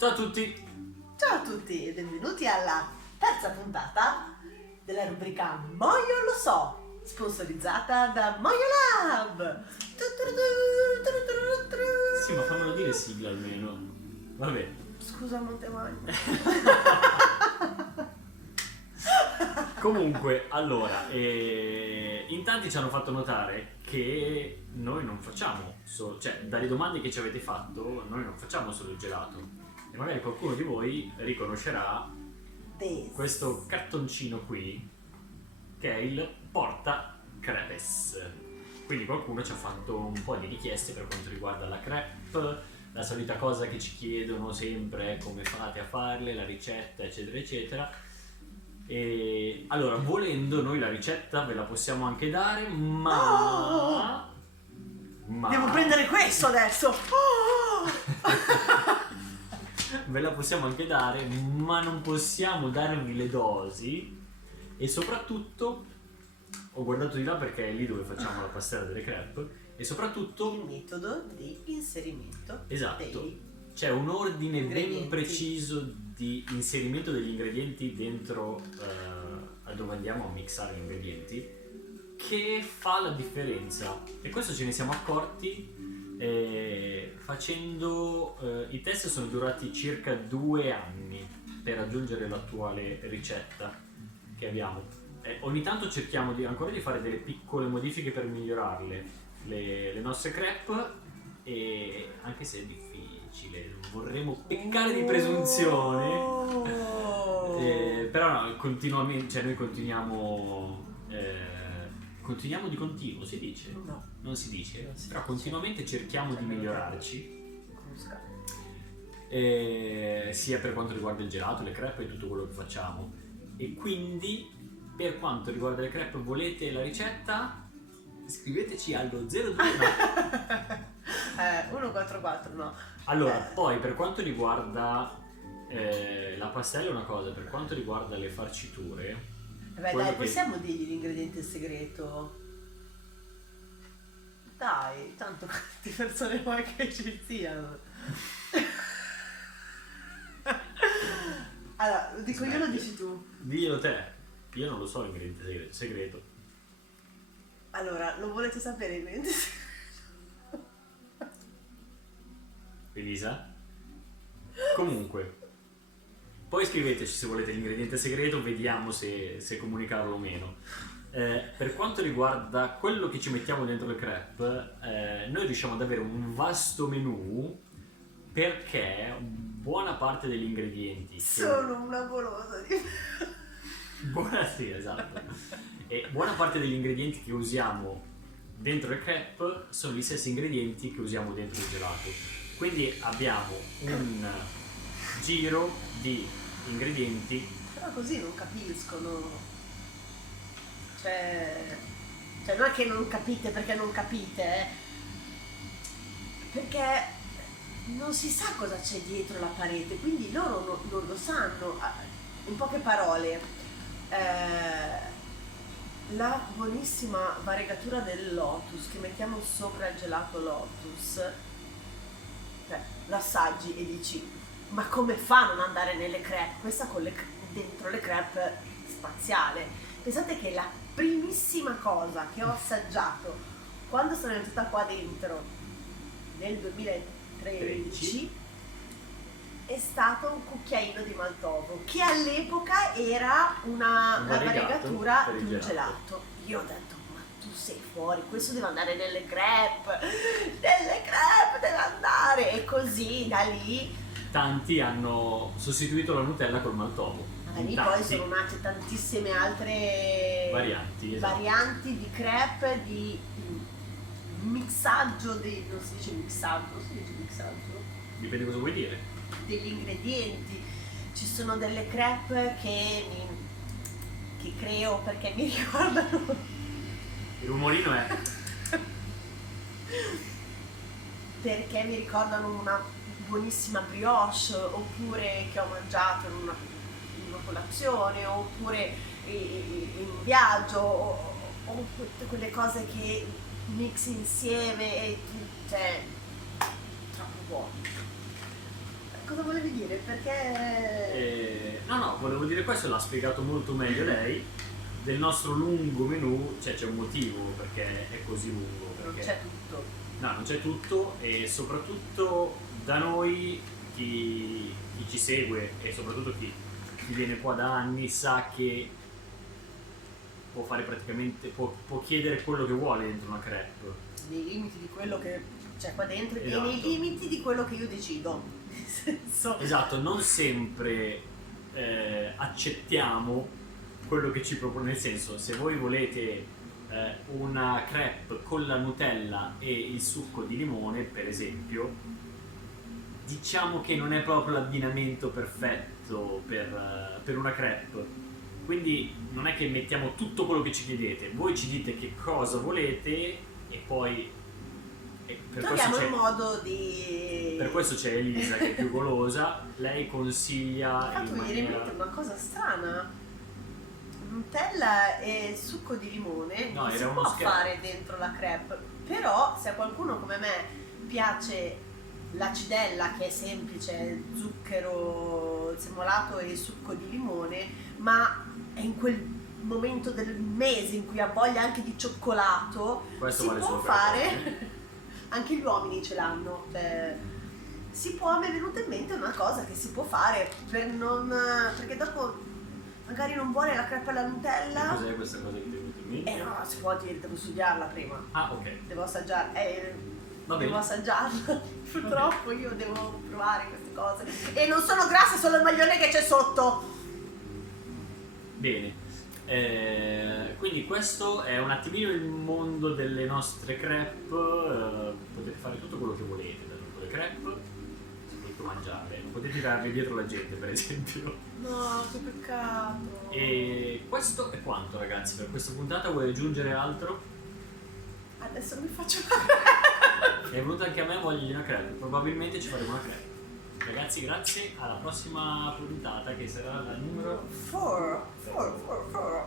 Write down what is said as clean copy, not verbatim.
Ciao a tutti! Ciao a tutti e benvenuti alla terza puntata della rubrica Moio lo so, sponsorizzata da Moio Lab. Sì, ma fammelo dire sigla almeno. Vabbè. Scusa Montemagno. Comunque, allora, in tanti ci hanno fatto notare che noi non facciamo solo, cioè dalle domande che ci avete fatto, noi non facciamo solo il gelato. E magari qualcuno di voi riconoscerà questo cartoncino qui, che è il porta crepes. Quindi qualcuno ci ha fatto un po' di richieste per quanto riguarda la crepe, la solita cosa che ci chiedono sempre, come fate a farle, la ricetta, eccetera, eccetera. E allora, volendo, noi la ricetta ve la possiamo anche dare, ma Devo prendere questo adesso. ve la possiamo anche dare, ma non possiamo darvi le dosi. E soprattutto ho guardato di là perché è lì dove facciamo la pastella delle crepe. E soprattutto Il metodo di inserimento. esatto, c'è un ordine ben ingredienti preciso di inserimento degli ingredienti dentro a dove andiamo a mixare gli ingredienti, che fa la differenza. E questo ce ne siamo accorti facendo i test. Sono durati circa 2 anni per raggiungere l'attuale ricetta che abbiamo. Ogni tanto cerchiamo ancora di fare delle piccole modifiche per migliorarle le nostre crepe, e anche se è difficile, non vorremmo peccare di presunzione. Però no, continuamente, cioè noi continuiamo di continuo, si dice? No. Non si dice, Non si però dice. continuamente cerchiamo di migliorarci, sia per quanto riguarda il gelato, le crepe e tutto quello che facciamo. E quindi, per quanto riguarda le crepe, volete la ricetta? Scriveteci allo 029. 144 no. Allora, poi per quanto riguarda la pastella è una cosa, per quanto riguarda le farciture, Beh quello dai, che- possiamo dirgli l'ingrediente segreto? Dai, tanto quante persone vuoi che ci siano? Allora, lo dico io, lo dici tu? Diglielo te, io non lo so l'ingrediente segreto. Allora, lo volete sapere l'ingrediente segreto? Elisa? Comunque, poi scriveteci se volete l'ingrediente segreto, vediamo se comunicarlo o meno. Per quanto riguarda quello che ci mettiamo dentro le crepe, noi riusciamo ad avere un vasto menù, perché buona parte degli ingredienti Sono una golosa di... sì, esatto. E buona parte degli ingredienti che usiamo dentro le crepe sono gli stessi ingredienti che usiamo dentro il gelato. Quindi abbiamo un giro di ingredienti. Però così non capiscono. Cioè non è che non capite perché non capite, perché non si sa cosa c'è dietro la parete, quindi loro non lo sanno. In poche parole, la buonissima variegatura del Lotus che mettiamo sopra il gelato Lotus, l'assaggi e dici ma come fa a non andare nelle crepe? Questa dentro le crepe spaziale. Pensate che la primissima cosa che ho assaggiato quando sono entrata qua dentro nel 2013 è stato un cucchiaino di maltovo, che all'epoca era una variegatura per il di un gelato. gelato. Io ho detto ma tu sei fuori, questo deve andare nelle crepe deve andare, e così da lì Tanti hanno sostituito la Nutella col maltovo. da lì Tanti. poi sono nate tantissime altre Varianti, esatto. varianti di crepe, di mixaggio non si dice mixaggio, Dipende cosa vuoi dire. degli ingredienti. Ci sono delle crepe che creo perché mi ricordano Il rumorino è perché mi ricordano una buonissima brioche, oppure che ho mangiato in una colazione, oppure in un viaggio, o tutte quelle cose che mixi insieme e cioè troppo buono. Cosa cosa volevi dire? Perché... No, volevo dire questo, l'ha spiegato molto meglio lei. Del nostro lungo menù, cioè c'è un motivo perché è così lungo. non Perché c'è tutto. no, non c'è tutto e soprattutto da noi chi ci segue e soprattutto chi viene qua da anni sa che può fare praticamente, può chiedere quello che vuole dentro una crepe. Nei limiti di quello che c'è qua dentro Esatto. e nei limiti di quello che io decido. Nel senso... Esatto, non sempre accettiamo quello che ci propone, nel senso, se voi volete una crepe con la Nutella e il succo di limone, per esempio, diciamo che non è proprio l'abbinamento perfetto per una crepe. Quindi non è che mettiamo tutto quello che ci chiedete, voi ci dite che cosa volete e poi per Troviamo questo il modo di... per questo c'è Elisa che è più golosa, lei consiglia Mi ha fatto in venire in maniera... mente una cosa strana. Nutella e succo di limone No, si era uno può scherzo. fare dentro la crepe, però se a qualcuno come me piace l'acidella che è semplice, zucchero semolato e succo di limone, ma è in quel momento del mese in cui ha voglia anche di cioccolato, Questo si vale può solo per fare, anche gli uomini ce l'hanno, cioè, si può, mi è venuta in mente una cosa che si può fare per non, perché dopo magari non vuole la crepe alla Nutella. Cos'è questa cosa che ti è venuta in mente? No, si può dire, devo studiarla prima. Ah, ok. Devo assaggiarla. Va Devo bene. assaggiarla. Purtroppo io devo provare queste cose. E non sono grassa, solo il maglione che c'è sotto. Bene. Quindi questo è un attimino il mondo delle nostre crepe. Potete fare tutto quello che volete dentro le crepe. Soprattutto mangiare. Non potete tirarvi dietro la gente, per esempio. No, che peccato. E questo è quanto, ragazzi, per questa puntata. Vuoi aggiungere altro? Adesso mi faccio una... È venuta anche a me voglia di una crepe. Probabilmente ci faremo una crepe. Ragazzi, grazie. Alla prossima puntata che sarà la numero 4.